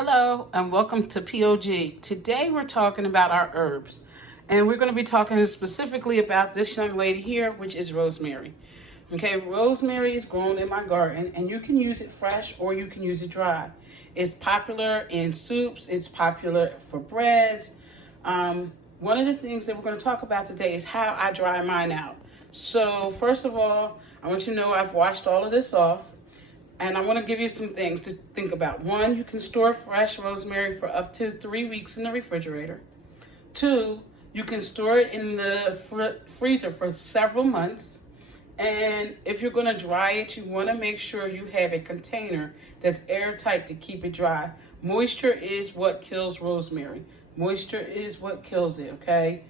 Hello and welcome to POG. Today we're talking about our herbs, and we're going to be talking specifically about this young lady here, which is rosemary. Okay, rosemary is grown in my garden and you can use it fresh or you can use it dry. It's popular in soups, it's popular for breads. One of the things that we're going to talk about today is how I dry mine out. So first of all, I want you to know I've washed all of this off. And I want to give you some things to think about. One, you can store fresh rosemary for up to 3 weeks in the refrigerator. Two, you can store it in the freezer for several months. And if you're going to dry it, you want to make sure you have a container that's airtight to keep it dry. Moisture is what kills rosemary. Moisture is what kills it, okay?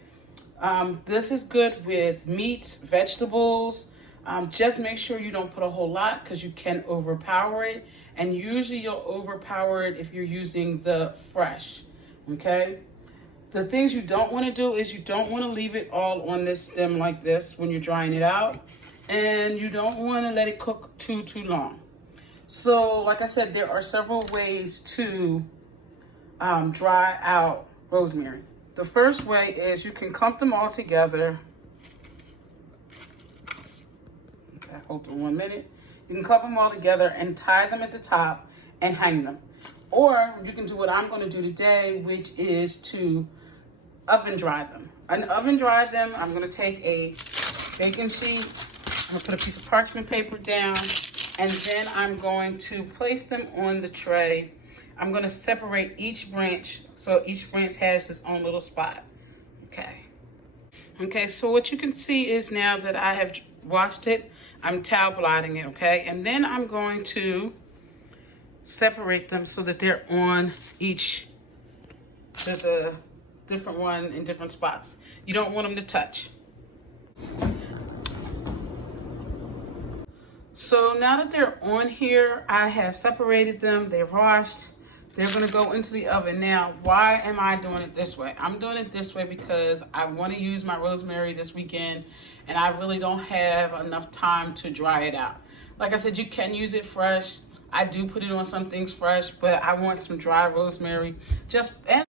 This is good with meats, vegetables. Just make sure you don't put a whole lot because you can overpower it. And usually you'll overpower it if you're using the fresh, okay? The things you don't want to do is you don't want to leave it all on this stem like this when you're drying it out. And you don't want to let it cook too long. So like I said, there are several ways to dry out rosemary. The first way is you can clump them all together. Hold on 1 minute. You can clump them all together and tie them at the top and hang them. Or you can do what I'm going to do today, which is to oven dry them. And oven dry them, I'm going to take a baking sheet. I'm going to put a piece of parchment paper down. And then I'm going to place them on the tray. I'm going to separate each branch so each branch has its own little spot. Okay, so what you can see is now that I have washed it, I'm towel blotting it, okay? And then I'm going to separate them so that they're on each. There's a different one in different spots. You don't want them to touch. So now that they're on here, I have separated them, they're washed. They're gonna go into the oven. Now, why am I doing it this way? I'm doing it this way because I wanna use my rosemary this weekend and I really don't have enough time to dry it out. Like I said, you can use it fresh. I do put it on some things fresh, but I want some dry rosemary. And